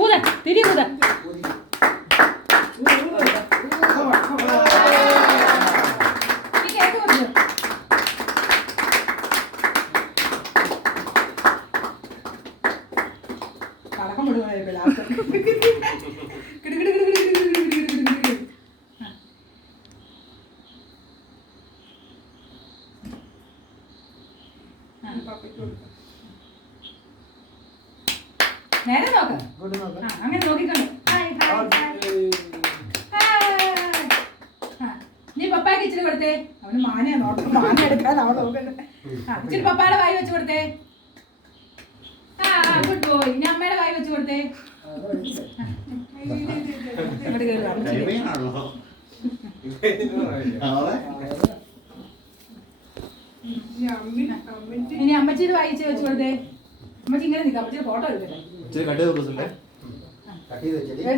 ഊത തിരി ഊത. കടക്കം വിടുവാ നേരെ നോക്ക്. അങ്ങനെ നോക്കിക്കൊണ്ട് നീ പപ്പായ്ക്ക് ഇച്ചിരി കൊടുത്തേ. അവന് മാനയാ നോട്ടം. മാന എടുക്കാൻ അവൻ നോക്കണ്ടേ. ഇച്ചിരി പപ്പായുടെ വായി വെച്ച് കൊടുത്തേ. Good boy. ഇനി അമ്മയുടെ വായി വെച്ച് കൊടുത്തേ. ഇനി അമ്മച്ചിയുടെ വായിച്ച് വെച്ച് കൊടുത്തേ. അമ്മച്ചി ഇങ്ങനെ നിൽക്കാം. അമ്മച്ചിയുടെ ഫോട്ടോ എടുക്കട്ടെ.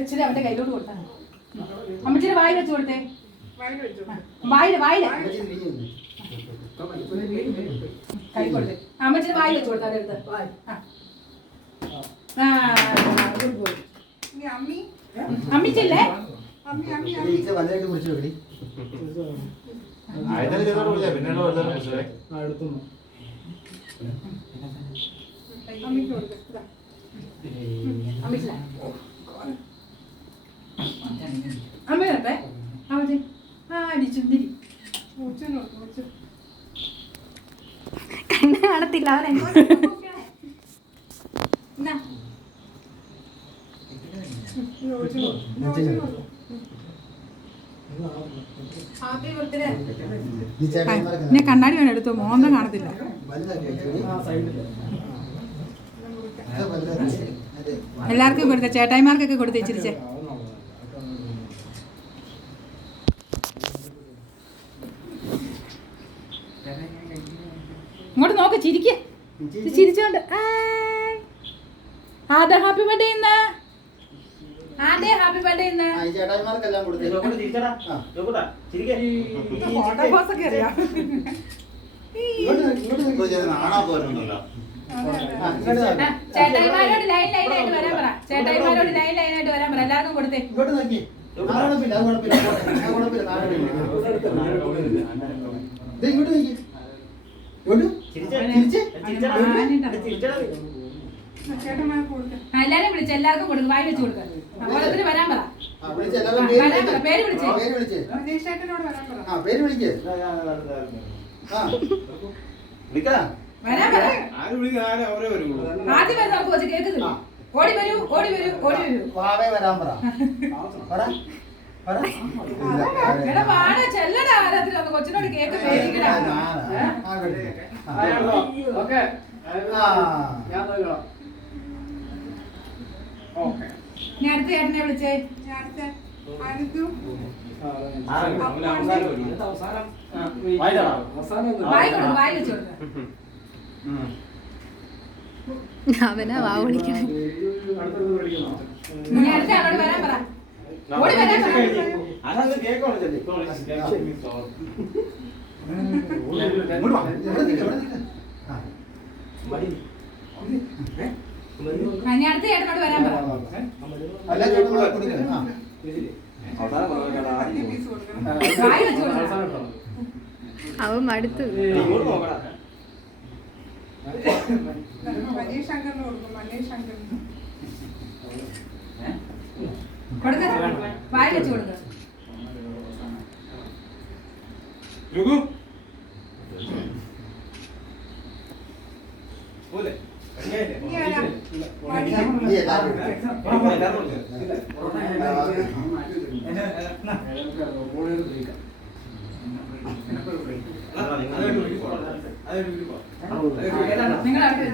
ഇച്ചിരി അവന്റെ കയ്യിലോട്ട് കൊടുത്താ. അമ്മച്ചിയുടെ വായി വെച്ച് കൊടുത്തേ. വായില് വായില് കൈ കൊടുത്തേ. അമ്മച്ചിയുടെ വായി വെച്ച് കൊടുത്താ. അതെടുത്ത് അമ്മിച്ചില്ലേ? അമ്മ കേട്ടെ. അവിടെ ചുന്തിരി കണ്ണ് കാണത്തില്ല. അവനെ കണ്ണാടി വേണം എടുത്തോ. മോഹം കാണത്തില്ല. എല്ലാവർക്കും കൊടുത്ത ചേട്ടായിമാർക്കൊക്കെ കൊടുത്ത് ചിരിച്ചേ. ഇങ്ങോട്ട് നോക്ക്. ചിരിക്ക. ചിരിച്ചോണ്ട് ആദ്യ ഹാപ്പി ബർത്ത്ഡേ ഇന്ന്. ആദ്യ ഹാപ്പി ബർത്ത്ഡേ ഇന്ന്. ഫോട്ടോസൊക്കെ അറിയാം. ചേട്ടായിമാരോട് ലൈൻ ലൈനായിട്ട് വരാൻ പറ. ചേട്ടായിമാരോട് ലൈൻ ലൈനായിട്ട് വരാൻ പറ. എല്ലാവർക്കും കൊടുത്തേ. എല്ലാരും വിളിച്ച് എല്ലാവർക്കും കൊടുക്കും. വായി വെച്ച് കൊടുക്ക. ഓരോരുത്തര് വരാൻ പറ. പേര് വിളിച്ചേ. വരാൻ പറ. ആദ്യം വരുന്ന കൊച്ചു കേൾക്കുന്നില്ല. ഓടി വരൂ ഓടി വരൂ ഓടി വരൂ. എടാ വാട ചെല്ലടാ. ആരാത്തിരി ഒന്ന് കൊച്ചിനോട് കേക്ക് പേടിക്കടാ. ഞാൻ അടുത്ത ചേട്ടനെ വിളിച്ചേ. വായി കൊടുക്കും. വായി വെച്ച് കൊടുക്ക. അവനാ വാ വിളിക്കണേ. നീ അടുത്ത ആളോട് വരാൻ പറ. ഓടി വരാൻ പറ. ഇനി അടുത്ത ചേട്ടനോട് വരാൻ പറ. വായി വെച്ച് കൊടുക്ക. അവൻ മടുത്തു. കൊടുക്ക. വായി വെച്ച് കൊടുക്ക. നിങ്ങൾ അവിടെ